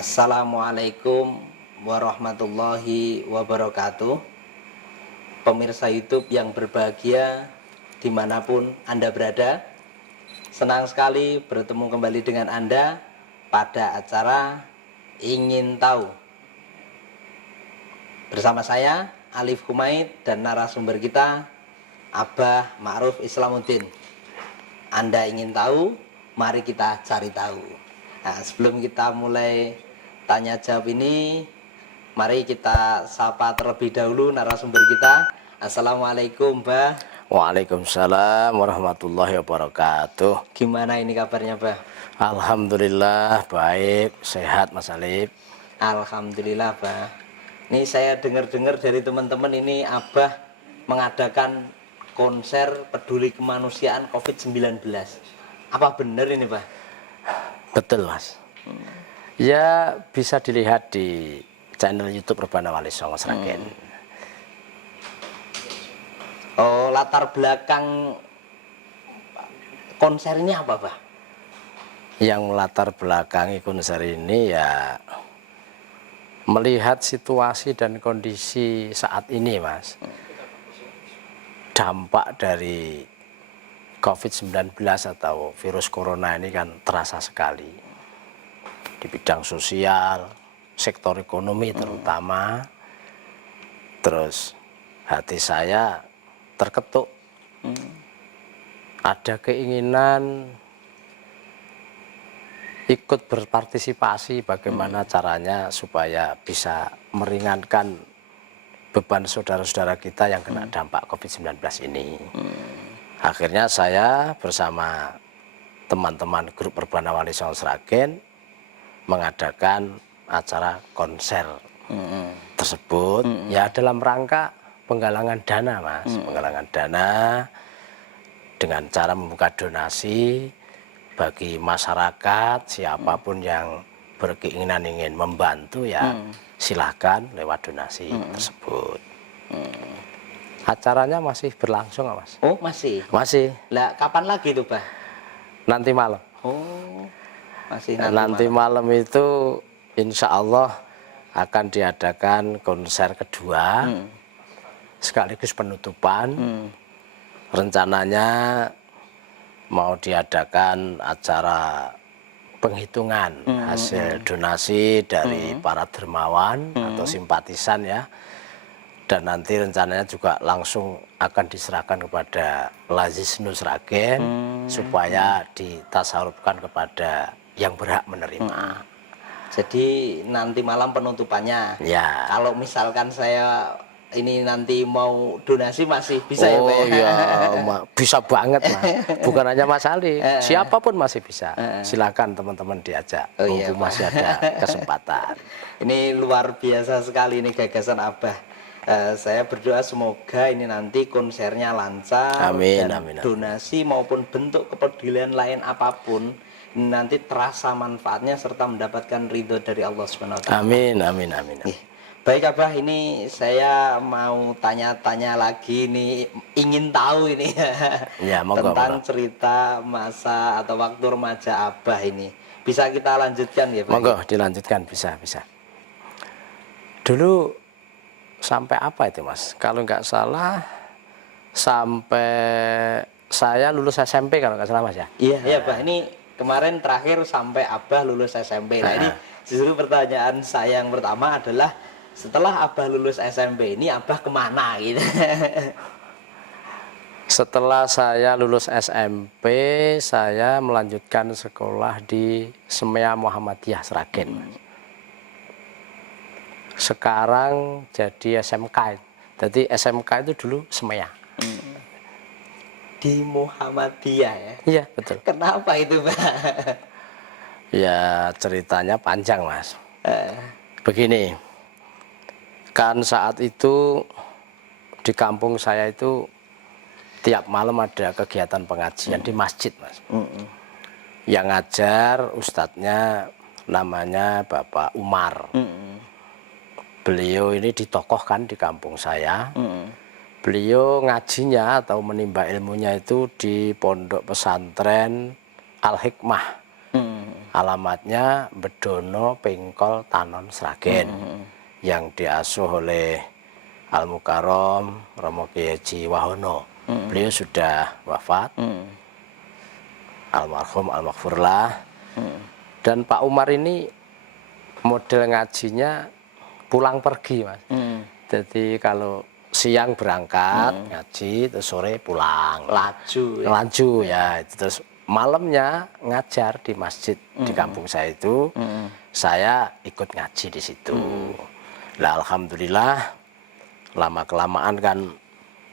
Assalamualaikum warahmatullahi wabarakatuh. Pemirsa YouTube yang berbahagia dimanapun Anda berada, senang sekali bertemu kembali dengan Anda pada acara Ingin Tahu bersama saya Alif Humaid dan narasumber kita Abah Ma'ruf Islamuddin. Anda ingin tahu? Mari kita cari tahu. Nah, sebelum kita mulai tanya jawab ini, mari kita sapa terlebih dahulu narasumber kita. Assalamualaikum, Bah. Waalaikumsalam warahmatullahi wabarakatuh. Gimana ini kabarnya, Bah? Alhamdulillah baik, sehat Mas Alif. Alhamdulillah, Bah. Ini saya dengar-dengar dari teman-teman ini Abah mengadakan konser peduli kemanusiaan COVID-19. Apa benar ini, Bah? Betul, Mas. Ya, bisa dilihat di channel YouTube Rebana Wali Songo Sragen. Oh, latar belakang konser ini apa, Bah? Yang latar belakangi konser ini ya melihat situasi dan kondisi saat ini, Mas. Dampak dari COVID-19 atau virus corona ini kan terasa sekali di bidang sosial, sektor ekonomi terutama. Terus hati saya terketuk, ada keinginan ikut berpartisipasi bagaimana caranya supaya bisa meringankan beban saudara-saudara kita yang kena dampak COVID-19 ini. Akhirnya saya bersama teman-teman grup Rebana Wali Songo Sragen mengadakan acara konser tersebut ya dalam rangka penggalangan dana, Mas. Penggalangan dana dengan cara membuka donasi bagi masyarakat, siapapun yang berkeinginan ingin membantu ya silahkan lewat donasi tersebut. Acaranya masih berlangsung, Mas. Oh, masih? Masih. Lah, kapan lagi tuh, Bah? Nanti malam. Oh, masih Nanti malam itu insya Allah akan diadakan konser kedua sekaligus penutupan. Rencananya mau diadakan acara penghitungan hasil donasi dari para dermawan atau simpatisan ya. Dan nanti rencananya juga langsung akan diserahkan kepada Lazisnu Sragen supaya ditasarufkan kepada yang berhak menerima. Jadi nanti malam penutupannya. Ya. Kalau misalkan saya ini nanti mau donasi masih bisa ya, Pak? Oh ya, bisa banget, Mas. Bukan hanya Mas Ali, siapapun masih bisa. Silakan teman-teman diajak. Oh, iya, mumpung masih ada kesempatan. Ini luar biasa sekali ini gagasan Abah. Saya berdoa semoga ini nanti konsernya lancar. Amin, dan amin, amin. donasi maupun bentuk kepedulian lain apapun ini nanti terasa manfaatnya serta mendapatkan ridho dari Allah Subhanahu wa taala. Amin, amin, amin. Baik, Abah, ini saya mau tanya-tanya lagi nih, ingin tahu ini Ya, monggo, tentang monggo. cerita masa atau waktu remaja Abah ini. Bisa kita lanjutkan ya, Pak? Monggo dilanjutkan, bisa. Dulu sampai apa itu, Mas? Kalau nggak salah sampai saya lulus SMP kalau nggak salah, Mas ya. Iya, Pak. Ini kemarin terakhir sampai Abah lulus SMP. Nah, ini justru pertanyaan saya yang pertama adalah setelah Abah lulus SMP ini Abah kemana gitu? Setelah saya lulus SMP, saya melanjutkan sekolah di Semea Muhammadiyah Sragen. Sekarang jadi SMK. Jadi SMK itu dulu Semea. Di Muhammadiyah ya? Iya, betul. Kenapa itu, Pak? Ya ceritanya panjang, Mas. Begini, kan saat itu di kampung saya itu tiap malam ada kegiatan pengajian di masjid, Mas. Yang ngajar ustadznya namanya Bapak Umar. Beliau ini ditokohkan di kampung saya. Beliau ngajinya atau menimba ilmunya itu di pondok pesantren Al-Hikmah Alamatnya Bedono Pingkol Tanon Sragen, yang diasuh oleh Al Mukarrom Romo Kiai Haji Wahono. Beliau sudah wafat, almarhum almaghfurlah. Dan Pak Umar ini model ngajinya pulang pergi, Mas. Jadi kalau siang berangkat ngaji, terus sore pulang. Laju ya. Terus malamnya ngajar di masjid di kampung saya itu. Saya ikut ngaji di situ. Lah alhamdulillah lama kelamaan kan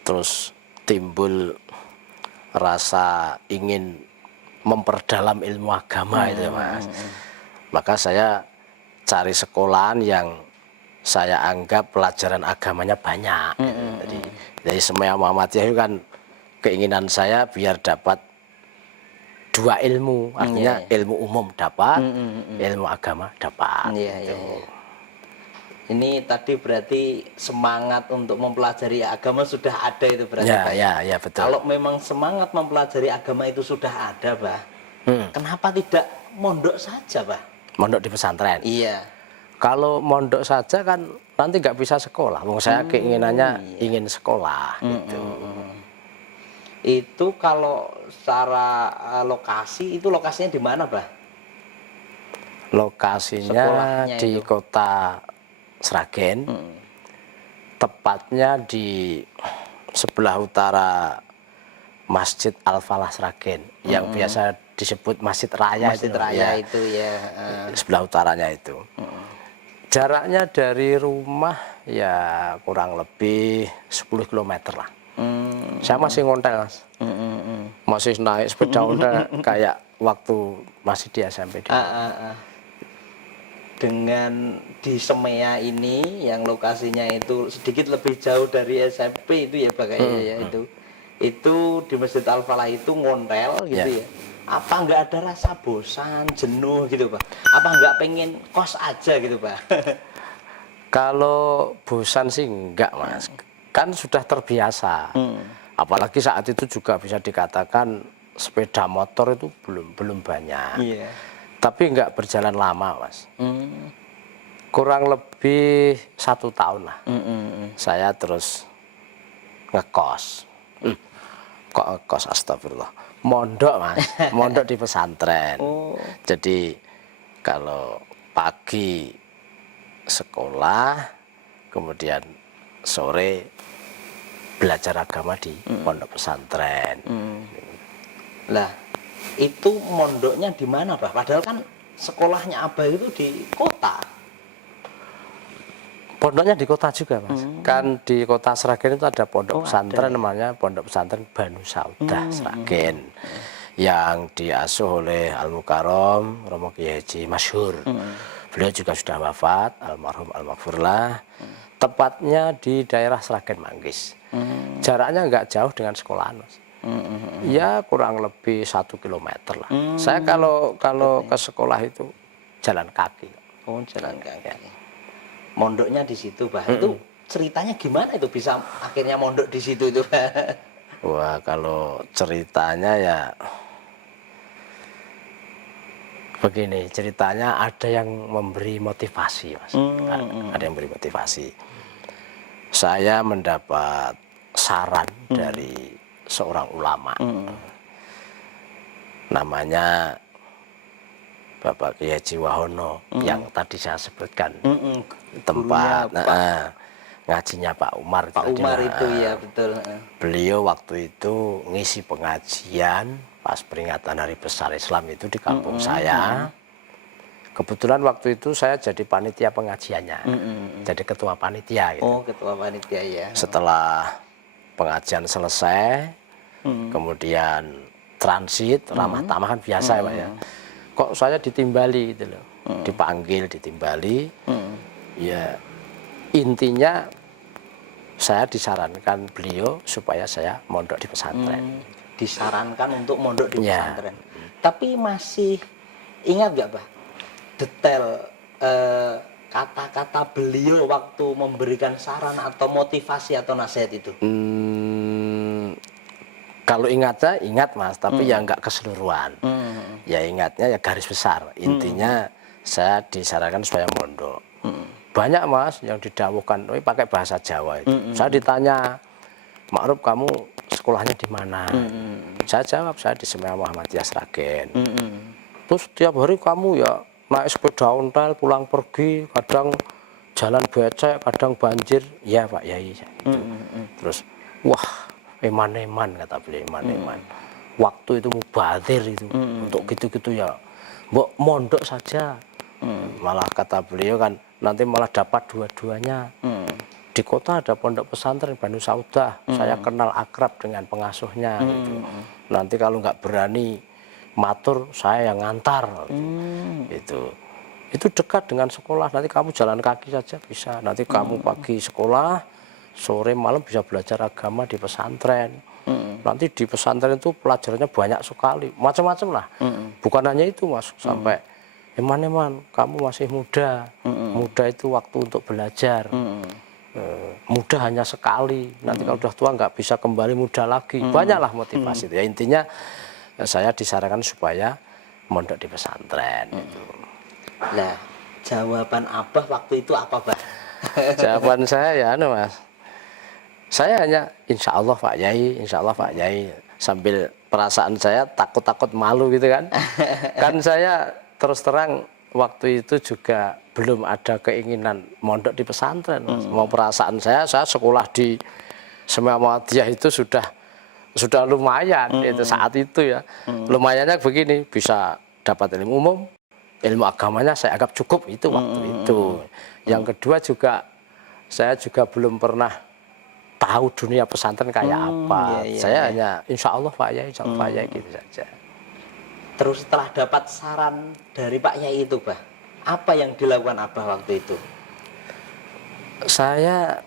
terus timbul rasa ingin memperdalam ilmu agama itu, Mas. Maka saya cari sekolahan yang saya anggap pelajaran agamanya banyak. Jadi Semea Muhammadiyah itu kan keinginan saya biar dapat dua ilmu, artinya ilmu umum dapat, ilmu agama dapat. Ini tadi berarti semangat untuk mempelajari agama sudah ada itu berarti, Pak? Ya, betul. Kalau memang semangat mempelajari agama itu sudah ada, Pak, kenapa tidak mondok saja, Pak? Mondok di pesantren? Iya. Kalau mondok saja kan nanti nggak bisa sekolah. Saya keinginannya ingin sekolah. Gitu. Itu kalau secara lokasi, itu lokasinya di mana, Pak? Lokasinya di kota Sragen, tepatnya di sebelah utara Masjid Al-Falah Sragen, yang biasa disebut Masjid Raya. Masjid Raya itu ya. Sebelah utaranya itu. Jaraknya dari rumah ya kurang lebih 10 km lah. Saya masih ngontel, Mas. Masih naik sepeda ontel kayak waktu masih di SMP. Dengan di Semea ini yang lokasinya itu sedikit lebih jauh dari SMP itu ya, Pak, kayaknya ya itu di Masjid Al-Falah itu ngontel gitu ya. Apa nggak ada rasa bosan, jenuh gitu, Pak? Apa nggak pengen kos aja gitu, Pak? Kalau bosan sih enggak, Mas. Kan sudah terbiasa. Apalagi saat itu juga bisa dikatakan sepeda motor itu belum banyak. Tapi enggak berjalan lama, Mas. Kurang lebih 1 tahun lah. Saya terus ngekos. Kok ngekos, astagfirullah. Mondok, Mas. Mondok di pesantren. Jadi kalau pagi sekolah, kemudian sore belajar agama di pondok pesantren. Lah, itu mondoknya di mana, Pak? Padahal kan sekolahnya Abah itu di kota. Pondoknya di kota juga, Mas. Kan di kota Sragen itu ada pondok pesantren, namanya Pondok Pesantren Banu Saudah Sragen, yang diasuh oleh Al Mukarrom Romo Kiai Haji masyhur. Beliau juga sudah wafat, almarhum almaghfurlah. Tepatnya di daerah Sragen Manggis. Jaraknya nggak jauh dengan sekolahan, Mas. Ya kurang lebih 1 km lah. Saya kalau ke sekolah itu jalan kaki. Jalan kaki. Mondoknya di situ, Pak. Itu ceritanya gimana itu bisa akhirnya mondok di situ itu, Pak? Wah, kalau ceritanya ya begini, ceritanya ada yang memberi motivasi, Mas. Ada yang memberi motivasi. Saya mendapat saran dari seorang ulama. Namanya Bapak Kiai Haji Wahono, yang tadi saya sebutkan. Tempat ngajinya Pak Umar. Pak Umar itu ya, betul. Beliau waktu itu ngisi pengajian pas peringatan Hari Besar Islam itu di kampung saya. Kebetulan waktu itu saya jadi panitia pengajiannya, jadi ketua panitia. Gitu. Oh, ketua panitia ya. Setelah pengajian selesai, kemudian transit, ramah tamah kan biasa ya, Pak ya. Kok saya ditimbali gitu loh, dipanggil, ditimbali. Ya intinya saya disarankan beliau supaya saya mondok di pesantren. Disarankan untuk mondok di pesantren. Tapi masih ingat nggak, Pak, detail kata-kata beliau waktu memberikan saran atau motivasi atau nasihat itu? Kalau ingatnya ingat Mas, tapi ya nggak keseluruhan. Ya ingatnya ya garis besar. Intinya saya disarankan supaya mondok. Banyak Mas yang didawuhkan, pakai bahasa Jawa itu. Saya ditanya, Ma'ruf kamu sekolahnya di mana? Saya jawab saya di SMA Muhammadiyah Sragen. Terus tiap hari kamu ya naik sepeda ontel pulang pergi, kadang jalan becek, kadang banjir. Ya Pak Yai. Gitu. Terus wah eman-eman kata beliau, eman-eman. Waktu itu mubazir itu untuk gitu-gitu ya. Mbok mondok saja. Malah kata beliau kan nanti malah dapat dua-duanya. Di kota ada pondok pesantren Banu Saudah. Saya kenal akrab dengan pengasuhnya. Gitu. Nanti kalau nggak berani matur saya yang ngantar. Gitu. Itu dekat dengan sekolah. Nanti kamu jalan kaki saja bisa. Nanti kamu pagi sekolah, sore malam bisa belajar agama di pesantren. Nanti di pesantren itu pelajarannya banyak sekali, macam-macam lah. Bukan hanya itu Mas, sampai eman-eman, kamu masih muda. Muda itu waktu untuk belajar. Muda hanya sekali. Nanti kalau udah tua nggak bisa kembali muda lagi. Banyaklah motivasi. Ya intinya saya disarankan supaya mondok di pesantren. Gitu. Nah, jawaban Abah waktu itu apa, Bah? Jawaban saya ya, Mas. Saya hanya insya Allah Pak Yai, insya Allah Pak Yai. Sambil perasaan saya takut-takut malu gitu kan. Kan saya terus terang waktu itu juga belum ada keinginan mondok di pesantren. Mas. Mau perasaan saya sekolah di SMA Muhammadiyah itu sudah lumayan itu saat itu ya. Lumayannya begini, bisa dapat ilmu umum, ilmu agamanya saya anggap cukup itu waktu itu. Yang kedua juga saya juga belum pernah tahu dunia pesantren kayak apa. Saya hanya insya Allah Pak Yai, insya Allah Pak Yai gitu saja. Terus setelah dapat saran dari Pak Yai itu, Bah, apa yang dilakukan Abah waktu itu? Saya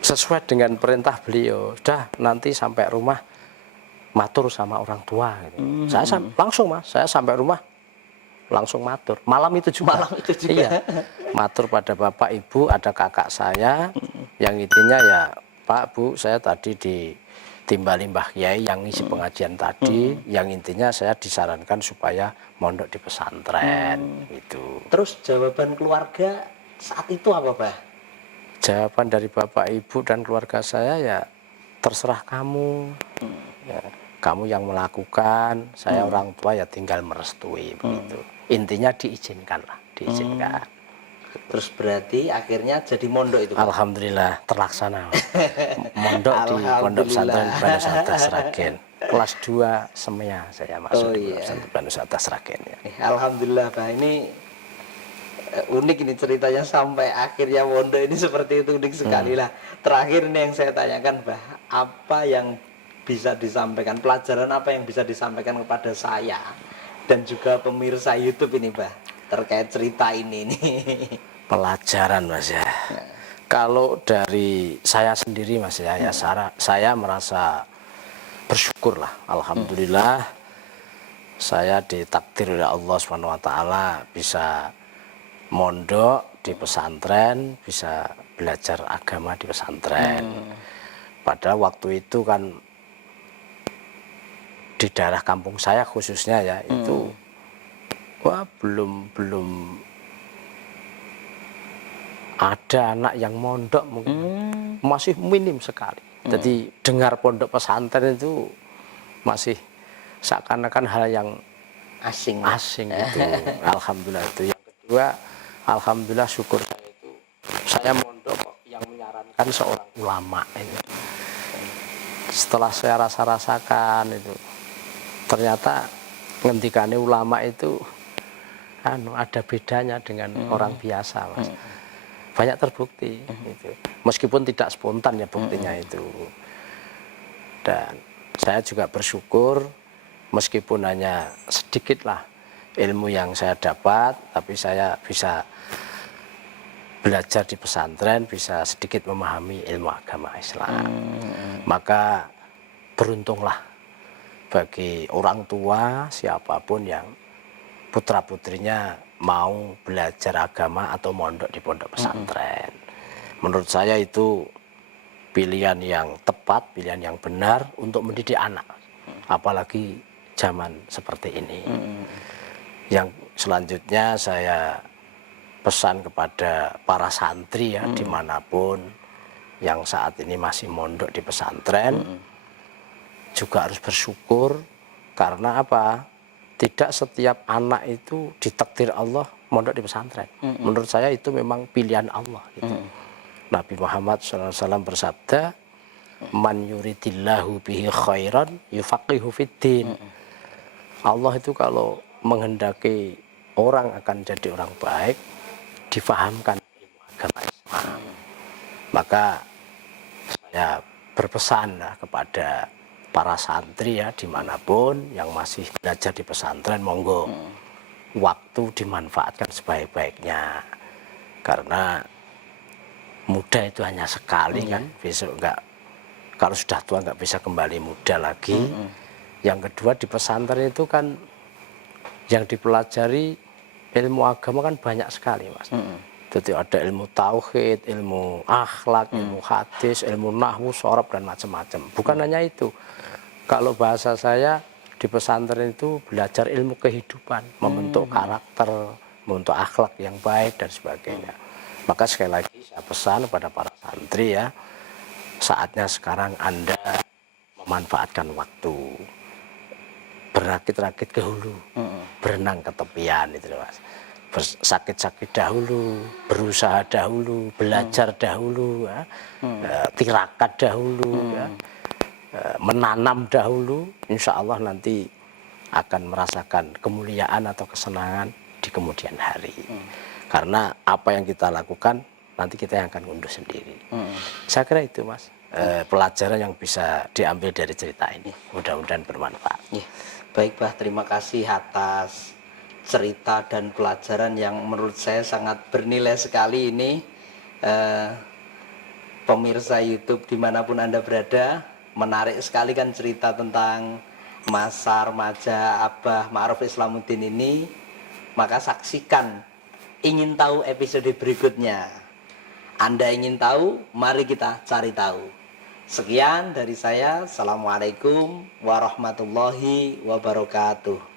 sesuai dengan perintah beliau, sudah nanti sampai rumah matur sama orang tua. Gitu. Saya langsung Mas, saya sampai rumah langsung matur. Malam itu juga. Malam itu juga. Iya. Matur pada bapak ibu, ada kakak saya, yang intinya ya Pak Bu, saya tadi ditimbali Mbah Yai yang ngisi pengajian tadi, yang intinya saya disarankan supaya mondok di pesantren. Gitu. Terus jawaban keluarga saat itu apa, Bah? Jawaban dari bapak ibu dan keluarga saya ya terserah kamu. Ya, kamu yang melakukan, saya orang tua ya tinggal merestui begitu. Intinya diizinkan lah, diizinkan. Terus berarti akhirnya jadi mondok itu, Pak? Alhamdulillah terlaksana. Mondok di Pondok Pesantren Banu Saudah Sragen. Kelas 2 semia saya masuk di Pesantren Banu Saudah Sragen ya. Alhamdulillah, Pak. Ini unik ini ceritanya sampai akhirnya mondok ini seperti itu, unik sekali lah. Terakhir ini yang saya tanyakan, Bah, apa yang bisa disampaikan, pelajaran apa yang bisa disampaikan kepada saya dan juga pemirsa YouTube ini, Bah, terkait cerita ini nih? Pelajaran Mas ya. Kalau dari saya sendiri Mas ya, saya merasa bersyukur lah. Alhamdulillah saya ditakdir oleh Allah SWT bisa mondok di pesantren, bisa belajar agama di pesantren. Padahal waktu itu kan di daerah kampung saya khususnya ya itu wah belum ada anak yang mondok mungkin masih minim sekali. Jadi dengar pondok pesantren itu masih seakan-akan hal yang Asing itu. Alhamdulillah itu. Yang kedua, alhamdulillah syukur saya itu saya mondok yang menyarankan seorang ulama itu. Setelah saya rasakan itu ternyata ngendikane ulama itu ada bedanya dengan orang biasa Mas. Banyak terbukti gitu. Meskipun tidak spontan ya buktinya itu. Dan saya juga bersyukur meskipun hanya sedikit lah ilmu yang saya dapat, tapi saya bisa belajar di pesantren, bisa sedikit memahami ilmu agama Islam. Maka beruntunglah bagi orang tua siapapun yang putra-putrinya mau belajar agama atau mondok di pondok pesantren. Menurut saya itu pilihan yang tepat, pilihan yang benar untuk mendidik anak. Apalagi zaman seperti ini. Yang selanjutnya saya pesan kepada para santri ya, dimanapun yang saat ini masih mondok di pesantren, juga harus bersyukur. Karena apa? Tidak setiap anak itu ditakdir Allah mondok di pesantren. Menurut saya itu memang pilihan Allah gitu. Nabi Muhammad SAW bersabda, man yuridillahu bihi khairan yufaqihu fiddin. Allah itu kalau menghendaki orang akan jadi orang baik, difahamkan ilmu agama Islam. Maka saya berpesan kepada para santri ya, dimanapun yang masih belajar di pesantren, monggo waktu dimanfaatkan sebaik-baiknya. Karena muda itu hanya sekali kan, besok enggak, kalau sudah tua nggak bisa kembali muda lagi. Yang kedua, di pesantren itu kan yang dipelajari ilmu agama kan banyak sekali mas. Jadi ada ilmu tauhid, ilmu akhlak, ilmu hadis, ilmu nahwu, shorab dan macam-macam. Bukan hanya itu. Kalau bahasa saya di pesantren itu belajar ilmu kehidupan, membentuk karakter, membentuk akhlak yang baik dan sebagainya. Maka sekali lagi saya pesan kepada para santri ya, saatnya sekarang Anda memanfaatkan waktu, berakit-rakit ke hulu, berenang ke tepian itu mas, sakit-sakit dahulu, berusaha dahulu, belajar dahulu, ya. Tirakat dahulu, ya. Menanam dahulu, insya Allah nanti akan merasakan kemuliaan atau kesenangan di kemudian hari. Karena apa yang kita lakukan nanti kita yang akan unduh sendiri. Saya kira itu mas, pelajaran yang bisa diambil dari cerita ini. Mudah-mudahan bermanfaat. Baik Bah, terima kasih atas cerita dan pelajaran yang menurut saya sangat bernilai sekali ini. Pemirsa YouTube dimanapun Anda berada, menarik sekali kan cerita tentang masa remaja Abah Ma'ruf Islamuddin ini. Maka saksikan ingin tahu episode berikutnya. Anda ingin tahu? Mari kita cari tahu. Sekian dari saya. Assalamualaikum warahmatullahi wabarakatuh.